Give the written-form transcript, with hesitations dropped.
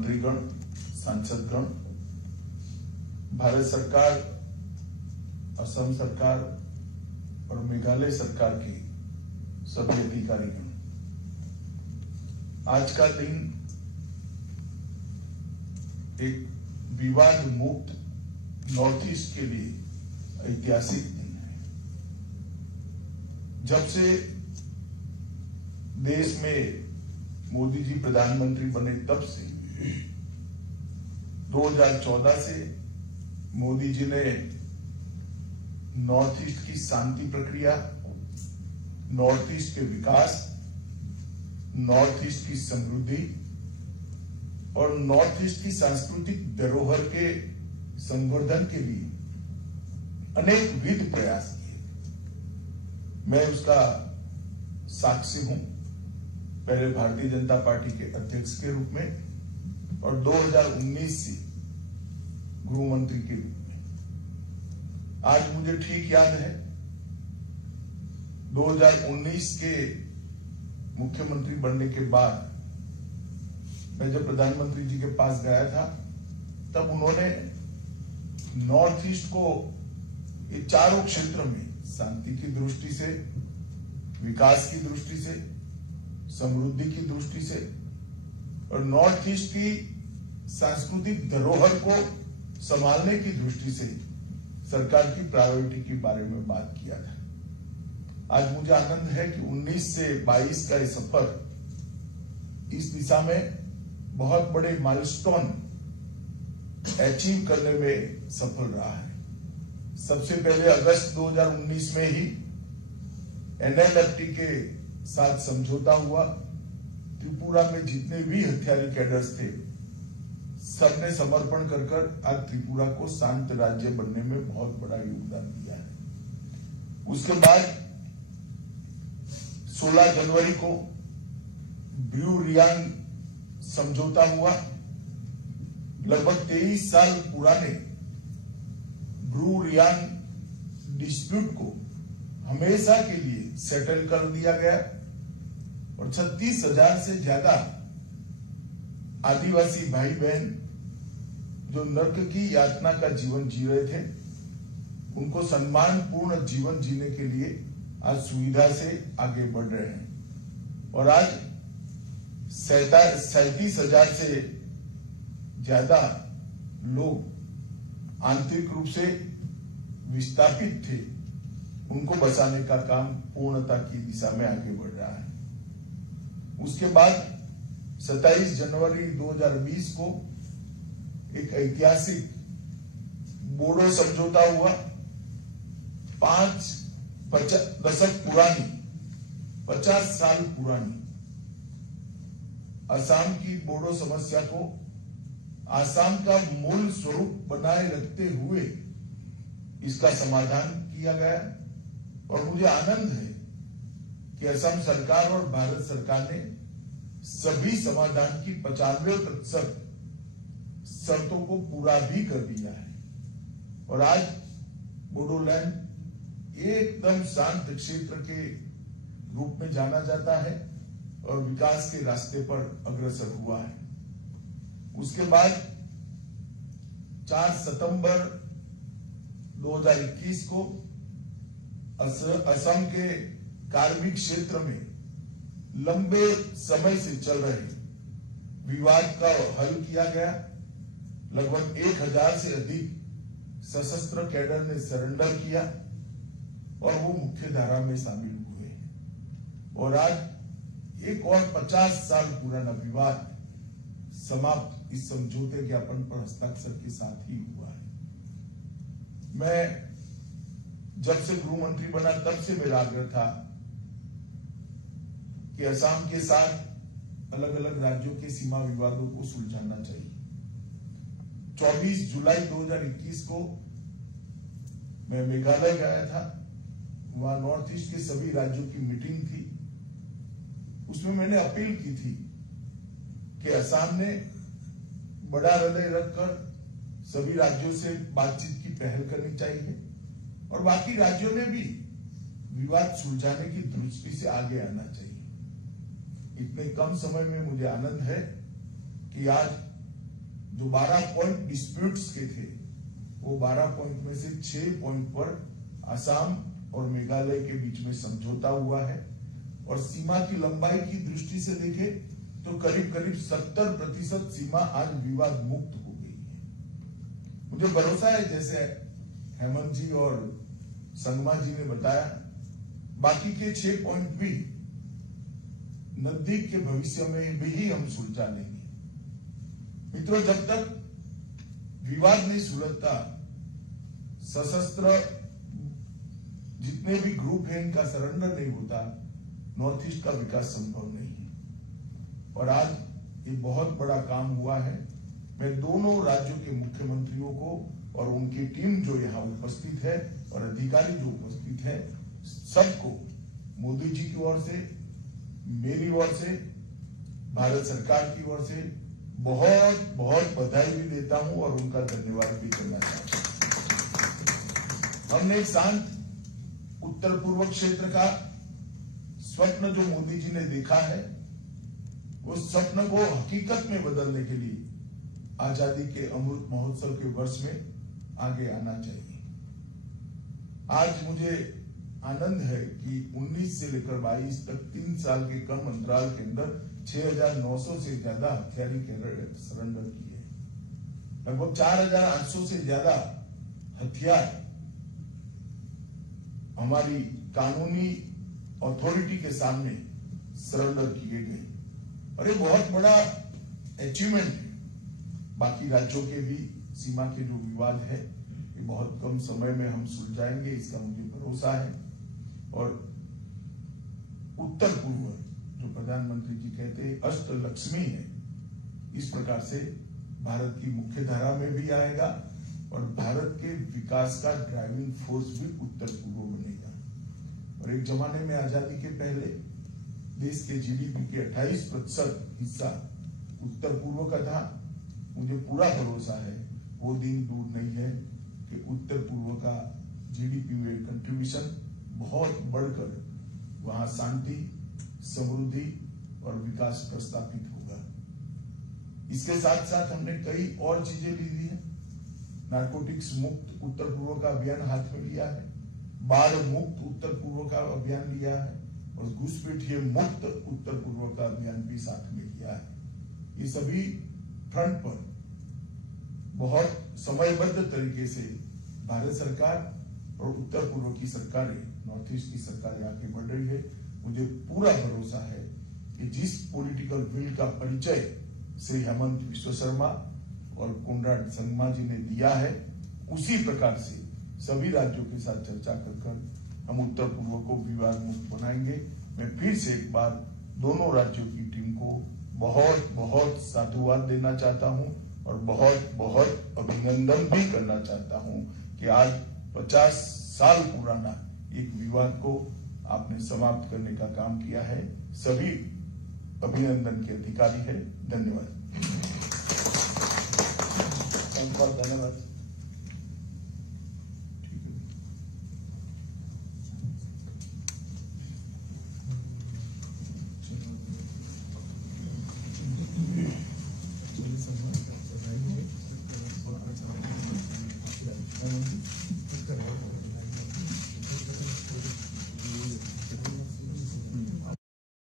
मंत्रीगण, सांसदगण, भारत सरकार, असम सरकार और मेघालय सरकार के सभी अधिकारीगण, आज का दिन एक विवाद मुक्त नॉर्थ ईस्ट के लिए ऐतिहासिक दिन है। जब से देश में मोदी जी प्रधानमंत्री बने तब से 2014 से मोदी जी ने नॉर्थ ईस्ट की शांति प्रक्रिया, नॉर्थ ईस्ट के विकास, नॉर्थ ईस्ट की समृद्धि और नॉर्थ ईस्ट की सांस्कृतिक धरोहर के संवर्धन के लिए अनेक विध प्रयास किए। मैं उसका साक्षी हूं, पहले भारतीय जनता पार्टी के अध्यक्ष के रूप में और 2019 से गृह मंत्री के रूप में। आज मुझे ठीक याद है 2019 के मुख्यमंत्री बनने के बाद मैं जब प्रधानमंत्री जी के पास गया था तब उन्होंने नॉर्थ ईस्ट को ये चारों क्षेत्र में शांति की दृष्टि से, विकास की दृष्टि से, समृद्धि की दृष्टि से और नॉर्थ ईस्ट की सांस्कृतिक धरोहर को संभालने की दृष्टि से सरकार की प्रायोरिटी के बारे में बात किया था। आज मुझे आनंद है कि 19 से 22 का ये सफर इस दिशा में बहुत बड़े माइलस्टोन अचीव करने में सफल रहा है। सबसे पहले अगस्त 2019 में ही NLFT के साथ समझौता हुआ। त्रिपुरा में जितने भी हथियारी कैडर्स थे सबने समर्पण कर आज त्रिपुरा को शांत राज्य बनने में बहुत बड़ा योगदान दिया है। उसके बाद 16 जनवरी को ब्रू रियांग समझौता हुआ। लगभग 23 साल पुराने ब्रू रियांग डिस्प्यूट को हमेशा के लिए सेटल कर दिया गया और 36,000 से ज्यादा आदिवासी भाई बहन जो नर्क की यातना का जीवन जी रहे थे उनको सम्मानपूर्ण जीवन जीने के लिए आज सुविधा से आगे बढ़ रहे हैं और आज 37,000 से ज्यादा लोग आंतरिक रूप से विस्थापित थे, उनको बचाने का काम पूर्णता की दिशा में आगे बढ़ रहा है। उसके बाद 27 जनवरी 2020 को एक ऐतिहासिक बोडो समझौता हुआ। 5 दशक पुरानी, 50 साल पुरानी असम की बोडो समस्या को असम का मूल स्वरूप बनाए रखते हुए इसका समाधान किया गया और मुझे आनंद है कि असम सरकार और भारत सरकार ने सभी समाधान की 95% शर्तों को पूरा भी कर दिया है और आज बोडोलैंड एकदम शांत क्षेत्र के रूप में जाना जाता है और विकास के रास्ते पर अग्रसर हुआ है। उसके बाद 4 सितंबर 2021 को असम के कार्बी क्षेत्र में लंबे समय से चल रहे विवाद का हल किया गया। लगभग 1000 से अधिक सशस्त्र कैडर ने सरेंडर किया और वो मुख्य धारा में शामिल हुए और आज एक और 50 साल पुराना विवाद समाप्त इस समझौते ज्ञापन पर हस्ताक्षर के साथ ही हुआ है। मैं जब से गृह मंत्री बना तब से मेरा आग्रह था कि असम के साथ अलग अलग राज्यों के सीमा विवादों को सुलझाना चाहिए। 24 जुलाई 2021 को मैं मेघालय गया था, वहां नॉर्थ ईस्ट के सभी राज्यों की मीटिंग थी। उसमें मैंने अपील की थी कि असम ने बड़ा हृदय रखकर सभी राज्यों से बातचीत की पहल करनी चाहिए और बाकी राज्यों ने भी विवाद सुलझाने की दृष्टि से आगे आना चाहिए। इतने कम समय में मुझे आनंद है कि आज जो 12 पॉइंट डिस्प्यूट्स के थे, वो 12 पॉइंट में से 6 पॉइंट पर असम और मेघालय के बीच में समझौता हुआ है। और सीमा की लंबाई की दृष्टि से देखें तो करीब करीब 70% सीमा आज विवाद मुक्त हो गई है। मुझे भरोसा है, जैसे हेमंत जी और संगमा जी ने बताया, बाकी के 6 पॉइंट भी नजदीक के भविष्य में भी हम सुलझा लेंगे। मित्रों, जब तक विवाद नहीं सुलझता, सशस्त्र जितने भी ग्रुप हैं इनका सरेंडर नहीं होता, नॉर्थ ईस्ट का विकास संभव नहीं है। और आज ये बहुत बड़ा काम हुआ है। मैं दोनों राज्यों के मुख्यमंत्रियों को और उनकी टीम जो यहाँ उपस्थित है और अधिकारी जो उपस्थित है, सबको मोदी जी की ओर से, मेरी ओर से, भारत सरकार की ओर से बहुत बहुत बधाई भी देता हूं और उनका धन्यवाद भी करना चाहता हूं। हमने एक शांत उत्तर पूर्व क्षेत्र का स्वप्न जो मोदी जी ने देखा है, उस स्वप्न को हकीकत में बदलने के लिए आजादी के अमृत महोत्सव के वर्ष में आगे आना चाहिए। आज मुझे आनंद है कि 19 से लेकर 22 तक 3 साल के कम अंतराल के अंदर 6,900 से ज्यादा हथियारी सरेंडर किए। लगभग 4,800 से ज्यादा हथियार हमारी कानूनी अथॉरिटी के सामने सरेंडर किए गए और ये बहुत बड़ा अचीवमेंट है। बाकी राज्यों के भी सीमा के जो विवाद है, ये बहुत कम समय में हम सुलझाएंगे, इसका मुझे भरोसा है। और उत्तर पूर्व जो प्रधानमंत्री जी कहते हैं अष्टलक्ष्मी है, इस प्रकार से भारत की मुख्य धारा में भी आएगा और भारत के विकास का ड्राइविंग फोर्स भी उत्तर पूर्व बनेगा। और एक जमाने में आजादी के पहले देश के जीडीपी के 28% हिस्सा उत्तर पूर्व का था। मुझे पूरा भरोसा है वो दिन दूर नहीं है कि उत्तर पूर्व का जीडीपी में कंट्रीब्यूशन बहुत बढ़कर वहां शांति, समृद्धि और विकास प्रस्तापित होगा। इसके साथ साथ हमने कई और चीजें ली है। नारकोटिक्स मुक्त उत्तर पूर्व का अभियान हाथ में लिया है, बाढ़ मुक्त उत्तर पूर्व का अभियान लिया है और घुसपैठिए मुक्त उत्तर पूर्व का अभियान भी साथ में लिया है। ये सभी फ्रंट पर बहुत समयबद्ध तरीके से भारत सरकार और उत्तर पूर्व की सरकारें, नॉर्थ ईस्ट की सरकारें आगे बढ़ रही है। मुझे पूरा भरोसा है कि जिस पॉलिटिकल विल का परिचय श्री हेमंत विश्व शर्मा और कोनराड संगमा जी ने दिया है, उसी प्रकार से सभी राज्यों के साथ चर्चा कर हम उत्तर पूर्व को विवाद मुक्त बनाएंगे। मैं फिर से एक बार दोनों राज्यों की टीम को बहुत बहुत साधुवाद देना चाहता हूं और बहुत बहुत अभिनंदन भी करना चाहता हूं कि आज 50 साल पुराना एक विवाद को आपने समाप्त करने का काम किया है। सभी अभिनंदन के अधिकारी है। धन्यवाद। धन्यवाद।